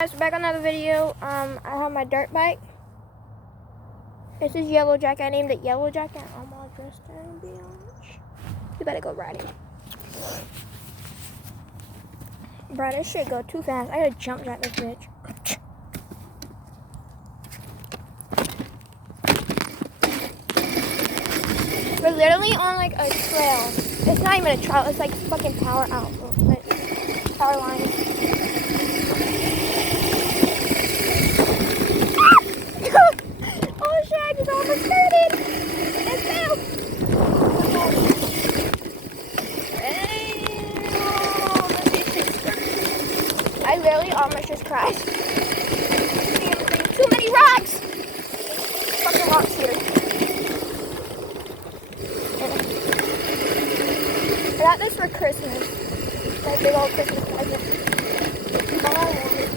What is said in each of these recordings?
Guys, back on another video. I have my dirt bike. This is Yellow Jacket. I named it Yellow Jacket. I'm all dressed in beige. You better go riding. Bro, this shit go too fast. I gotta jump jack this bitch. We're literally on like a trail. It's not even a trail. It's like fucking power out. Like, power lines. Oh shit, I just almost started. It failed. I literally almost just crashed. Too many rocks. Fucking rocks here. I got this for Christmas. That big old Christmas present. All I wanted.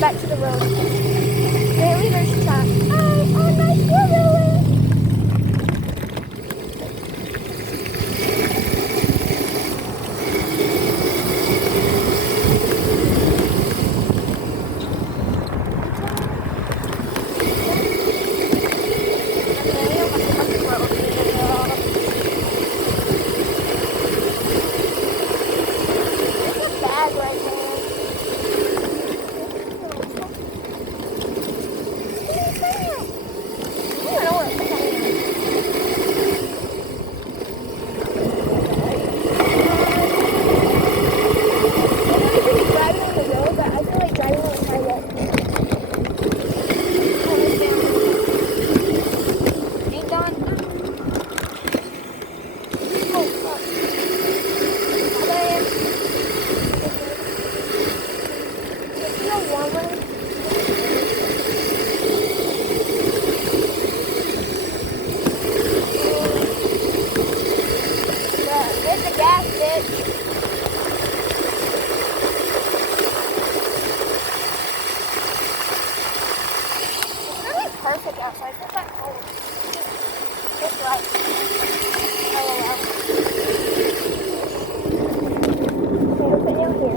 Back to the road. Really, there's stuff. Oh, my squirrel! Perfect outside. It's not cold. Just right. LOL. Okay, we'll put down here.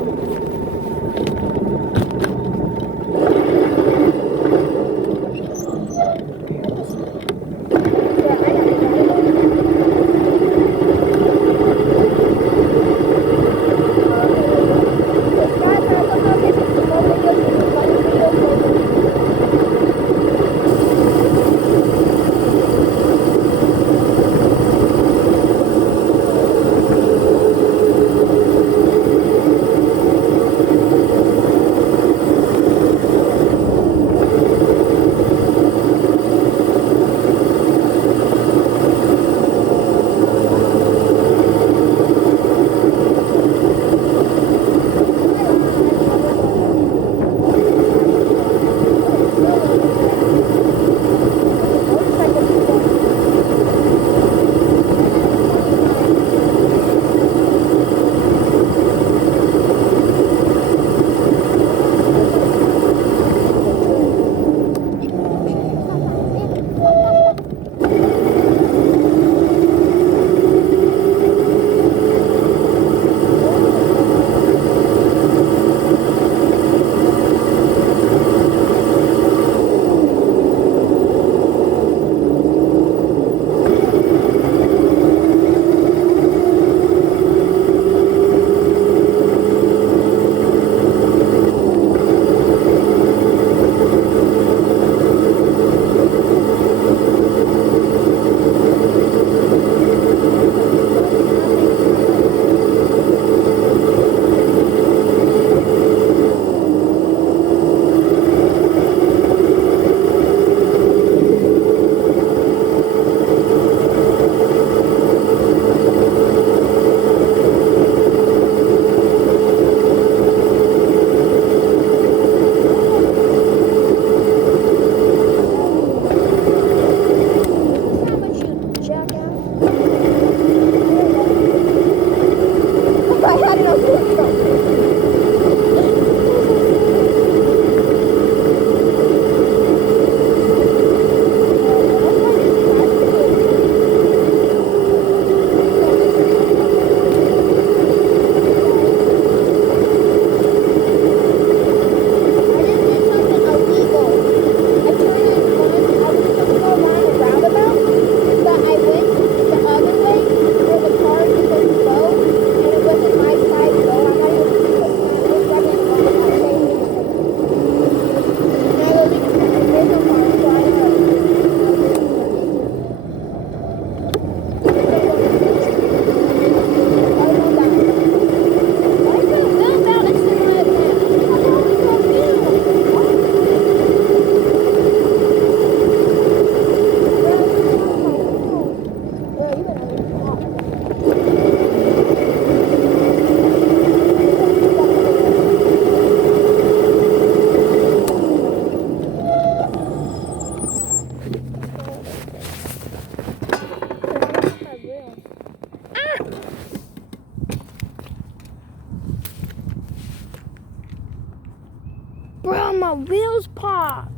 pop.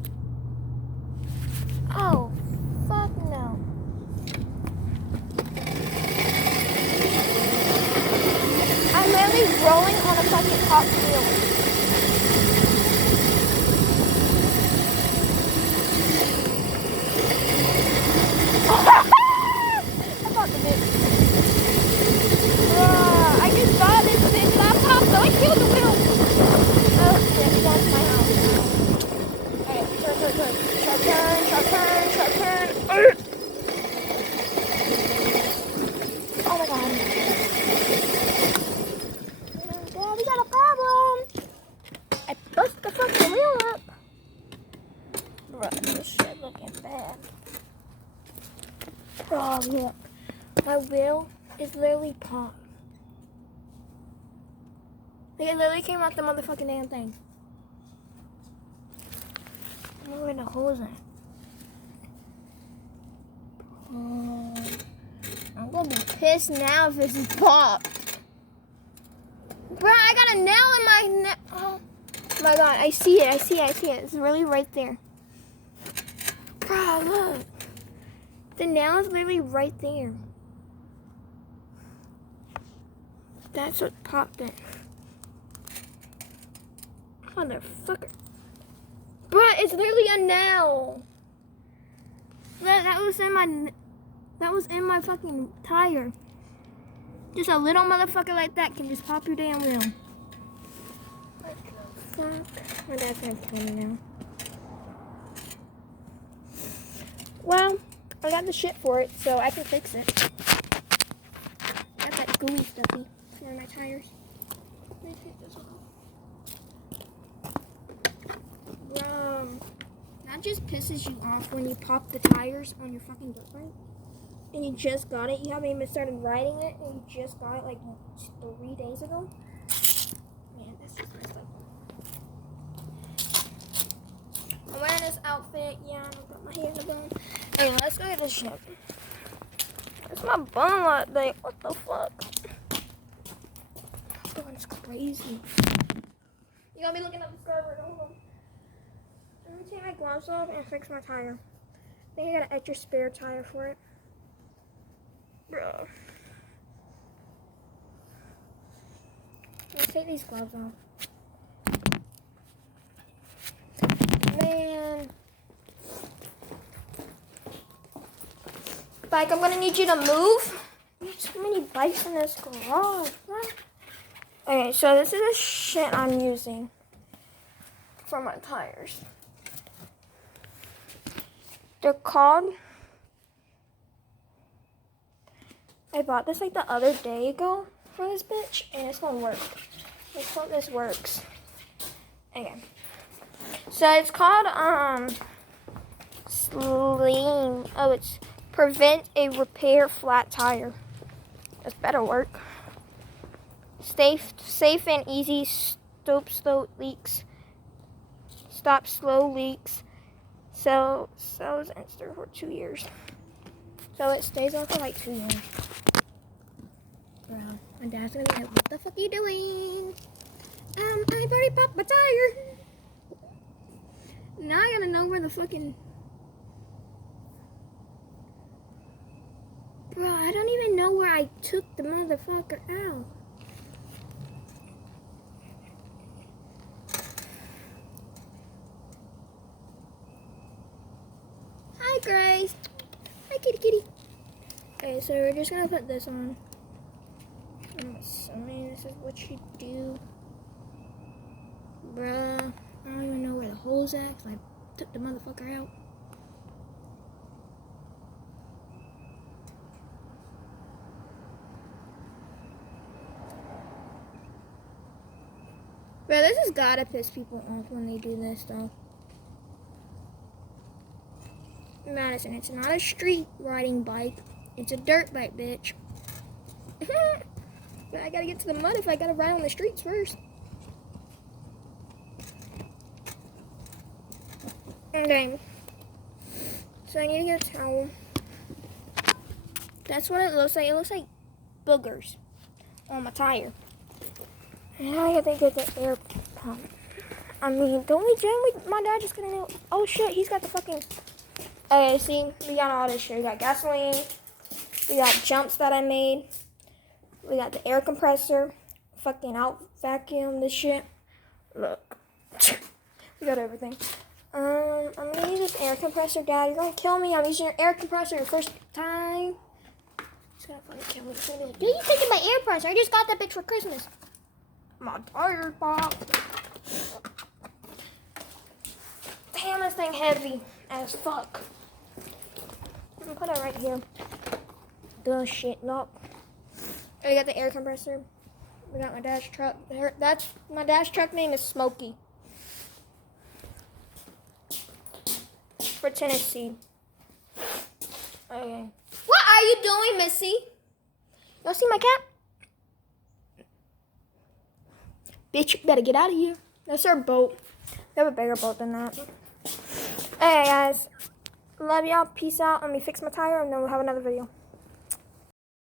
Oh, fuck no. I'm literally rolling on a fucking hot wheel. I thought the bitch. I just saw this bitch laptop, so I killed the wheel. Oh shit, we got to my house now. Alright, turn. Sharp turn. Oh my god. Yeah, we got a problem. I busted the fucking wheel up. Bro, this shit looking bad. Oh, look. My wheel is literally popped. Like, it literally came out the motherfucking damn thing. I don't know where the holes are. I'm gonna be pissed now if this is popped. Bro, I got a nail in my neck. Oh my god, I see it. It's really right there. Bro, look. The nail is literally right there. That's what popped it. Motherfucker. Bruh, it's literally a nail. That was in my fucking tire. Just a little motherfucker like that can just pop your damn wheel. What the fuck? My dad's gonna kill me now. Well, I got the shit for it, so I can fix it. Got that gooey stuffy for my tires. Let me take this one off. Bro, that just pisses you off when you pop the tires on your fucking dirt bike. And you just got it. You haven't even started riding it, and you just got it like 3 days ago. Man, that's just messed up. I'm wearing this outfit. Yeah, I've got my hair in the bun. Hey, let's go get this shit. It's my bun lot day. What the fuck? Oh, it's crazy. You gotta be looking at the scoreboard. Hold on. Let me take my gloves off and fix my tire. I think I got an extra spare tire for it. Bro. Let's take these gloves off. Man. Bike, I'm gonna need you to move. There's too many bikes in this garage. What? Okay, so this is the shit I'm using for my tires. They're called... I bought this like the other day ago for this bitch, and it's gonna work. Let's hope this works. Okay. So it's called Sling. Oh, it's prevent a repair flat tire. This better work. Safe and easy. Stop slow leaks. Stop slow leaks. Sells Insta for 2 years. So it stays on for like 2 years. Bro, my dad's gonna be like, what the fuck are you doing? I've already popped my tire. Now I gotta know where the fucking... Bro, I don't even know where I took the motherfucker out. Hi, Grace. Hi, kitty. Okay, so we're just gonna put this on. I'm assuming this is what you do. Bruh, I don't even know where the hole's at because I took the motherfucker out. Bruh, this has gotta piss people off when they do this though. Madison, it's not a street riding bike. It's a dirt bike, bitch. But I gotta get to the mud if I gotta ride on the streets first. Okay. So I need to get a towel. That's what it looks like. It looks like boogers on my tire. And I have to get the air pump. I mean, don't we gym? My dad just got a new. Oh shit, he's got the fucking. Okay, see, we got all this shit. We got gasoline. We got jumps that I made. We got the air compressor. Fucking out vacuum this shit. Look. We got everything. I'm gonna use this air compressor, Dad. You're gonna kill me. I'm using your air compressor your first time. He's gonna fucking kill me. He's gonna be like, dude, you taking my air compressor? I just got that bitch for Christmas. My tire pop. Damn, this thing heavy as fuck. I'm gonna put it right here. The shit, nope. We got the air compressor. We got my dash truck. That's my dash truck name is Smokey. For Tennessee. Okay. What are you doing, Missy? Y'all see my cat? Bitch, you better get out of here. That's our boat. We have a bigger boat than that. Hey guys. Love y'all. Peace out. Let me fix my tire and then we'll have another video.